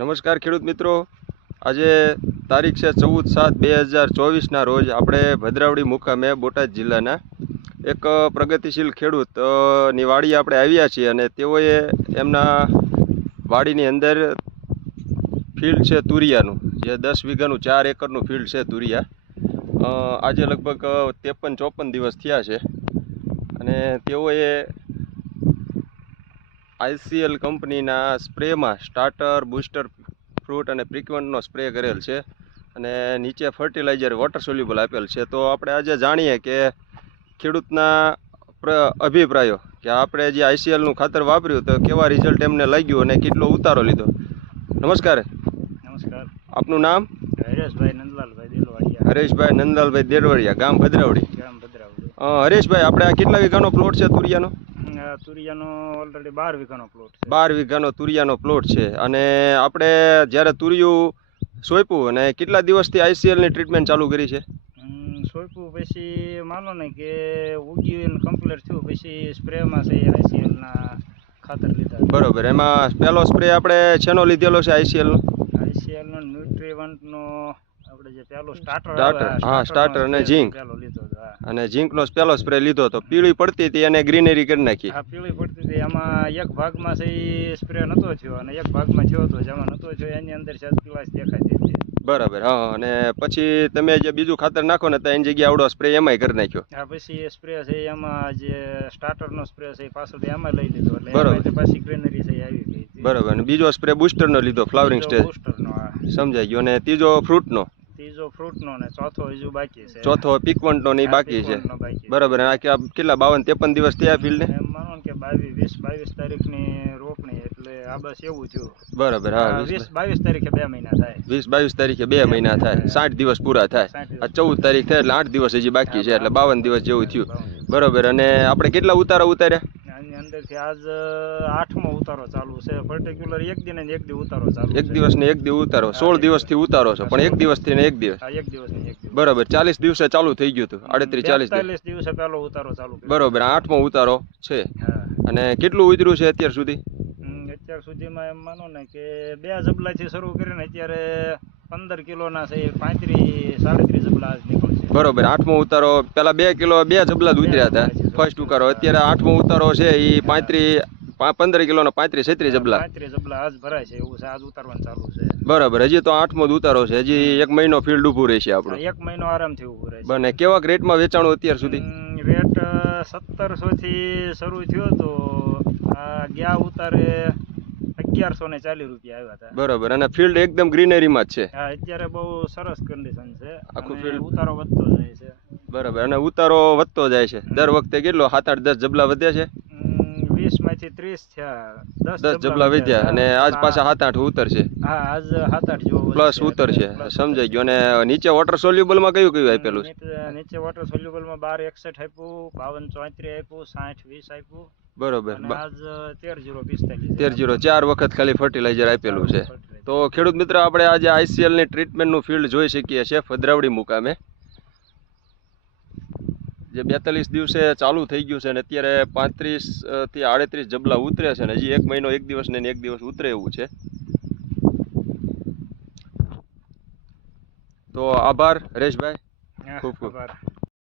નમસ્કાર ખેડૂત મિત્રો, આજે તારીખ છે 14/7/2024ના રોજ આપણે ભદ્રાવડી મુકામે બોટાદ જિલ્લાના એક પ્રગતિશીલ ખેડૂત ની વાડી આપણે આવ્યા છીએ અને તેઓએ એમના વાડીની અંદર ફિલ્ડ છે તુરિયાનું, જે 10 વીઘાનું 4 એકરનું ફિલ્ડ છે તુરિયા. આજે લગભગ 53-54 દિવસ થયા છે અને તેઓએ ICL કંપનીના સ્પ્રેમાં સ્ટાર્ટર, બૂસ્ટર, ફ્રૂટ અને પ્રિક્વન્ટનો સ્પ્રે કરેલ છે અને નીચે ફર્ટિલાઇઝર વોટર સોલ્યુબલ આપેલ છે. તો આપણે આજે જાણીએ કે ખેડૂતના અભિપ્રાયો કે આપણે જે ICLનું ખાતર વાપર્યું તો કેવા રિઝલ્ટ એમને લાગ્યું અને કેટલો ઉતારો લીધો. નમસ્કાર. નમસ્કાર. આપનું નામ? હરેશભાઈ નંદલાલભાઈ દેલવાડિયા. હરેશભાઈ નંદલાલભાઈ દેલવાડિયા, ગામ ભદ્રાવડી. હરેશભાઈ, આપણે આ કેટલા વીઘાનો પ્લોટ છે તુરિયાનો? તુરિયાનો ઓલરેડી 12 વીઘાનો પ્લોટ છે. 12 વીઘાનો તુરિયાનો પ્લોટ છે. અને આપણે જ્યારે તુરિયું સોંપ્યું અને કેટલા દિવસથી ICLની ટ્રીટમેન્ટ ચાલુ કરી છે? સોંપ્યું પછી માનો ને કે ઉગીને કમ્પ્લીટ થયું પછી સ્પ્રેમાં છે ICLના ખાતર લીધા. બરોબર. એમાં પહેલો સ્પ્રે આપણે શેનો લીધેલો છે? ICLનો ન્યુટ્રીવન્ટનો આપણે જે પહેલો સ્ટાર્ટર અને ઝીંક અને ઝીંકનો પહેલો સ્પ્રે લીધો તો પીળી પડતી હતી અને ગ્રીનરી કરી નાખી. હા, પીળી પડતી હતી. એમાં એક ભાગમાં છે એ સ્પ્રે નહોતો થયો અને એક ભાગમાં થયો હતો. જેમાં નહોતો થયો એની અંદર ક્લાસ દેખાતી હતી. બરાબર. હા, અને પછી તમે જે બીજું ખાતર નાખો ને તો એની જગ્યાએ આવડો સ્પ્રે એમાંય કરી નાખ્યો. હા, પછી એ સ્પ્રે છે એમાં જે સ્ટાર્ટરનો સ્પ્રે છે એ પાછળથી એમાં લઈ લીધો એટલે બરાબર. પછી ગ્રીનરી છે આવી ગઈ. બરાબર. અને બીજો સ્પ્રે બૂસ્ટરનો લીધો, ફ્લાવરિંગ સ્ટેજ. બૂસ્ટરનો. સમજાઈ ગયો. અને ત્રીજો ફ્રૂટનો. ને ચોથો હજુ બાકી છે. ચોથો પિકવન્ટનો ની બાકી છે. બરાબર. આ કેટલા 52-53 દિવસ થયા ફિલ્ડને? માનો કે 22 તારીખની રોપણી એટલે આ બસ એવું થયું. બરાબર. હા, 22 તારીખે 2 મહિના થાય. 22 તારીખે 2 મહિના થાય, 60 દિવસ પૂરા થાય. આ 14 તારીખ થાય એટલે 8 દિવસ હજી બાકી છે, એટલે 52 દિવસ જેવું થયું. બરાબર. અને આપણે કેટલા ઉતાર્યા? આની અંદરથી આજ 8મો ઉતારો ચાલુ છે. પર્ટિક્યુલર એક દિન ને એક દી ઉતારો ચાલુ. એક દિવસ ને એક દી ઉતારો. 16 દિવસથી ઉતારો છો, પણ એક દિવસથી ને એક દિવસ. એક દિવસ ને એક દિવસ. બરાબર. 40 દિવસે ચાલુ થઈ ગયું હતું. 38-40 દિવસે પહેલો ઉતારો ચાલુ. બરાબર. 8મો ઉતારો છે. અને કેટલું ઉતર્યું છે અત્યાર સુધી? અત્યાર સુધીમાં એમ માનો ને કે 2 જબલાથી શરૂ કરીને અત્યારે 15 કિલોના છે 35-37 જબલા આજ નીકળશે. બરોબર. 8મો ઉતારો પેલા 2 કિલો 2 જબલા જ ઉતર્યા હતા ફર્સ્ટ ઉતારો. અત્યારે 8મો ઉતારો છે એ 15 કિલોનો 35-37 જબલા. 35 જબલા આજ ભરાય છે એવું છે. આજ ઉતારવાનું ચાલુ છે. બરાબર. હજી તો 8મો જ ઉતારો છે. હજી 1 મહિનો ફિલ્ડ ઊભું રહેશે આપણું. 1 મહિનો આરામથી ઊભું રહેશે. બને કેવા રેટમાં વેચાણું અત્યાર સુધી? રેટ 1700 થી શરૂ થયો તો આ ગયા ઉતારે 1140 રૂપિયા આવ્યા હતા. બરોબર. અને ફિલ્ડ એકદમ ગ્રીનરીમાં જ છે. હા, અત્યારે બહુ સરસ કન્ડિશન છે. આખું ફિલ્ડ ઉતારો વધતો જાય છે. બરાબર. અને ઉતારો વધતો જાય છે. દર વખતે કેટલો 7-8-10 જબલા વધે છે? 20 માંથી 30 થયા. 10 જબલા વધ્યા અને આજ પાછા 7-8 ઉતરશે. હા, આજ 7-8 જેવો પ્લસ ઉતરશે. સમજાઈ ગયો. અને નીચે વોટર સોલ્યુબલમાં કયું આપેલું છે? નીચે વોટર સોલ્યુબલમાં 1261 આપ્યું, 5234 આપ્યું, 60-20 આપ્યું. બરોબર. આજ 13-045. 13-0 4 વખત ખાલી ફર્ટિલાઇઝર આપેલું છે. તો ખેડૂત મિત્ર, આપણે આજે ICLની ટ્રીટમેન્ટનું ફિલ્ડ જોઈ શકીએ છીએ ભદ્રાવડી મુકામે, જે 42 દિવસે ચાલુ થઈ ગયું છે અને અત્યારે 35-38 જબલા ઉતરે છે અને હજી 1 મહિનો 1 દિવસ ને 1 દિવસ ઉતરે એવું છે. તો આભાર હરેશભાઈ, ખૂબ ખૂબ.